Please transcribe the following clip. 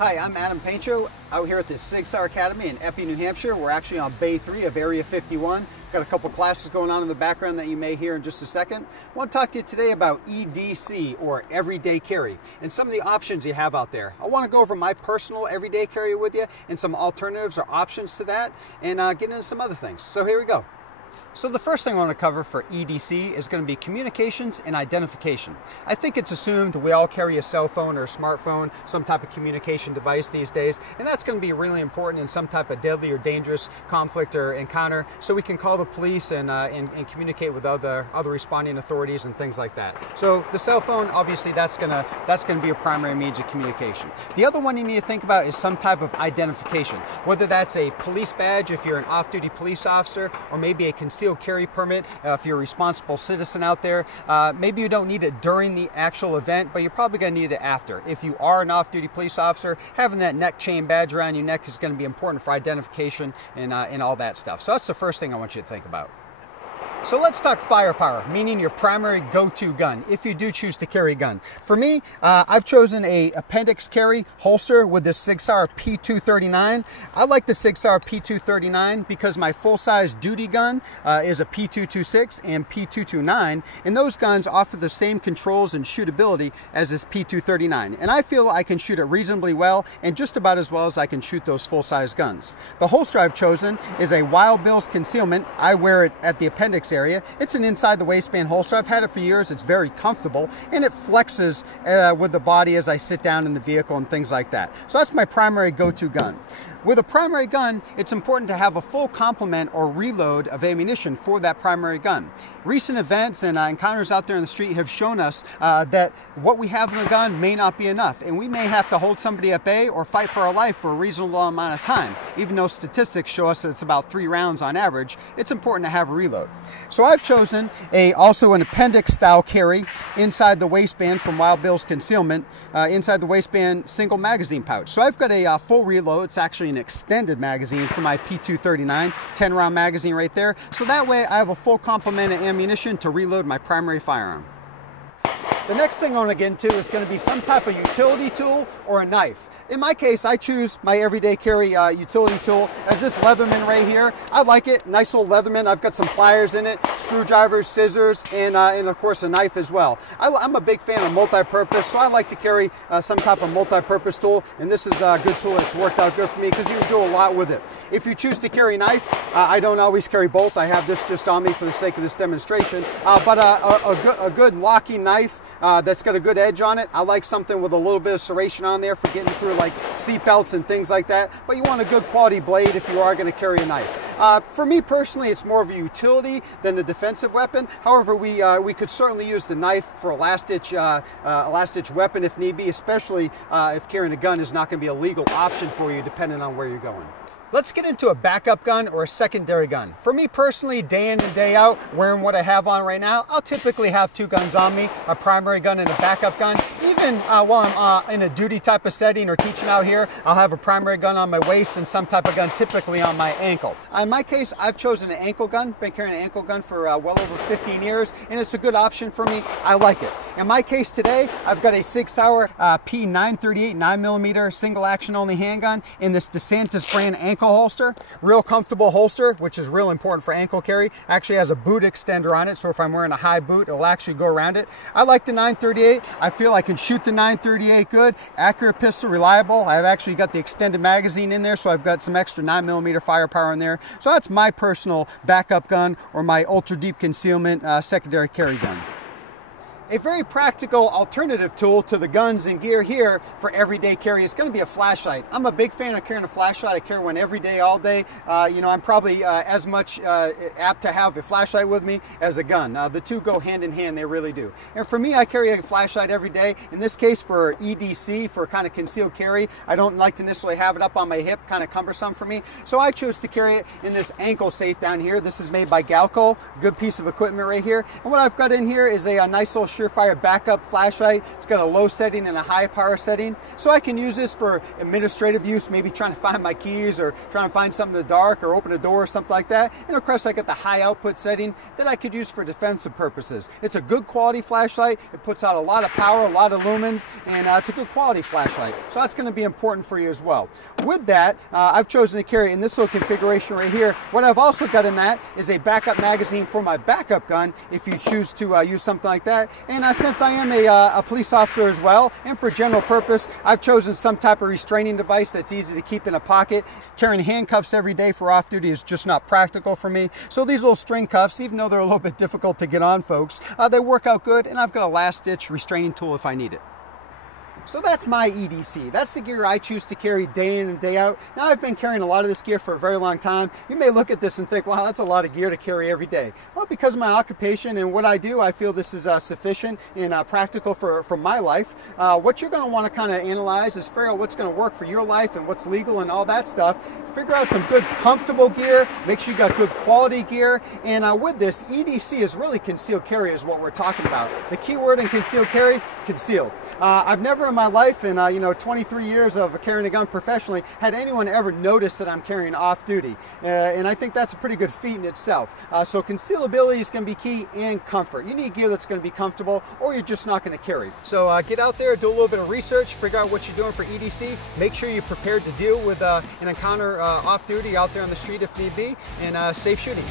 Hi, I'm Adam Painchaud out here at the SAUER Academy in Epping, New Hampshire. We're actually on Bay 3 of Area 51. Got a couple classes going on in the background that you may hear in just a second. I want to talk to you today about EDC, or everyday carry, and some of the options you have out there. I want to go over my personal everyday carry with you and some alternatives or options to that, and get into some other things. So here we go. So the first thing I want to cover for EDC is going to be communications and identification. I think it's assumed we all carry a cell phone or a smartphone, some type of communication device these days, and that's going to be really important in some type of deadly or dangerous conflict or encounter, so we can call the police and communicate with other responding authorities and things like that. So the cell phone, obviously, that's going to be a primary means of communication. The other one you need to think about is some type of identification, whether that's a police badge if you're an off-duty police officer, or maybe a concealed carry permit if you're a responsible citizen out there. Maybe you don't need it during the actual event, but you're probably going to need it after. If you are an off-duty police officer, having that neck chain badge around your neck is going to be important for identification and all that stuff. So that's the first thing I want you to think about. So let's talk firepower, meaning your primary go-to gun, if you do choose to carry a gun. For me, I've chosen a appendix carry holster with the SAUER P239. I like the SAUER P239 because my full-size duty gun is a P226 and P229, and those guns offer the same controls and shootability as this P239. And I feel I can shoot it reasonably well, and just about as well as I can shoot those full-size guns. The holster I've chosen is a Wild Bill's concealment. I wear it at the appendix area. It's an inside the waistband holster. I've had it for years. It's very comfortable, and it flexes with the body as I sit down in the vehicle and things like that. So that's my primary go-to gun. With a primary gun, it's important to have a full complement or reload of ammunition for that primary gun. Recent events and encounters out there in the street have shown us that what we have in a gun may not be enough, and we may have to hold somebody at bay or fight for our life for a reasonable amount of time. Even though statistics show us that it's about 3 rounds on average, it's important to have a reload. So I've chosen also an appendix style carry inside the waistband from Wild Bill's concealment, inside the waistband single magazine pouch. So I've got a full reload. It's actually an extended magazine for my P239, 10-round magazine right there. So that way I have a full complement of ammunition to reload my primary firearm. The next thing I want to get into is going to be some type of utility tool or a knife. In my case, I choose my everyday carry utility tool as this Leatherman right here. I like it, nice old Leatherman. I've got some pliers in it, screwdrivers, scissors, and of course a knife as well. I'm a big fan of multi-purpose, so I like to carry some type of multi-purpose tool, and this is a good tool. It's worked out good for me because you can do a lot with it. If you choose to carry a knife, I don't always carry both. I have this just on me for the sake of this demonstration, but a good locking knife that's got a good edge on it. I like something with a little bit of serration on there for getting through like seat belts and things like that, but you want a good quality blade if you are going to carry a knife. For me personally, it's more of a utility than a defensive weapon. However, we could certainly use the knife for a last-ditch weapon if need be, especially if carrying a gun is not going to be a legal option for you depending on where you're going. Let's get into a backup gun or a secondary gun. For me personally, day in and day out, wearing what I have on right now, I'll typically have 2 guns on me, a primary gun and a backup gun. Even while I'm in a duty type of setting or teaching out here, I'll have a primary gun on my waist and some type of gun typically on my ankle. In my case, I've chosen an ankle gun, been carrying an ankle gun for well over 15 years, and it's a good option for me. I like it. In my case today, I've got a SAUER P938 9mm single action only handgun in this DeSantis brand ankle holster. Real comfortable holster, which is real important for ankle carry. Actually has a boot extender on it, so if I'm wearing a high boot, it'll actually go around it. I like the 938. I feel I can shoot the 938 good. Accurate pistol, reliable. I've actually got the extended magazine in there, so I've got some extra 9mm firepower in there. So that's my personal backup gun or my ultra deep concealment secondary carry gun. A very practical alternative tool to the guns and gear here for everyday carry is going to be a flashlight. I'm a big fan of carrying a flashlight. I carry one every day, all day. You know, I'm probably as much apt to have a flashlight with me as a gun. The two go hand in hand, they really do. And for me, I carry a flashlight every day. In this case, for EDC, for kind of concealed carry, I don't like to necessarily have it up on my hip, kind of cumbersome for me. So I chose to carry it in this ankle safe down here. This is made by Galco, good piece of equipment right here. And what I've got in here is a nice little surefire backup flashlight. It's got a low setting and a high power setting. So I can use this for administrative use, maybe trying to find my keys or trying to find something in the dark or open a door or something like that. And of course I got the high output setting that I could use for defensive purposes. It's a good quality flashlight. It puts out a lot of power, a lot of lumens, and it's a good quality flashlight. So that's going to be important for you as well. With that, I've chosen to carry in this little configuration right here. What I've also got in that is a backup magazine for my backup gun if you choose to use something like that. And since I am a police officer as well, and for general purpose, I've chosen some type of restraining device that's easy to keep in a pocket. Carrying handcuffs every day for off-duty is just not practical for me. So these little string cuffs, even though they're a little bit difficult to get on, folks, they work out good, and I've got a last-ditch restraining tool if I need it. So that's my EDC. That's the gear I choose to carry day in and day out. Now, I've been carrying a lot of this gear for a very long time. You may look at this and think, wow, that's a lot of gear to carry every day. Well, because of my occupation and what I do, I feel this is sufficient and practical for my life. What you're going to want to kind of analyze is figure out what's going to work for your life and what's legal and all that stuff. Figure out some good comfortable gear, make sure you got good quality gear, and with this, EDC is really concealed carry is what we're talking about. The key word in concealed carry, concealed. I've never in my life, in 23 years of carrying a gun professionally, had anyone ever notice that I'm carrying off duty, and I think that's a pretty good feat in itself. So concealability is going to be key, and comfort. You need gear that's going to be comfortable, or you're just not going to carry. So get out there, do a little bit of research, figure out what you're doing for EDC, make sure you're prepared to deal with an encounter off duty out there on the street if need be, and safe shooting.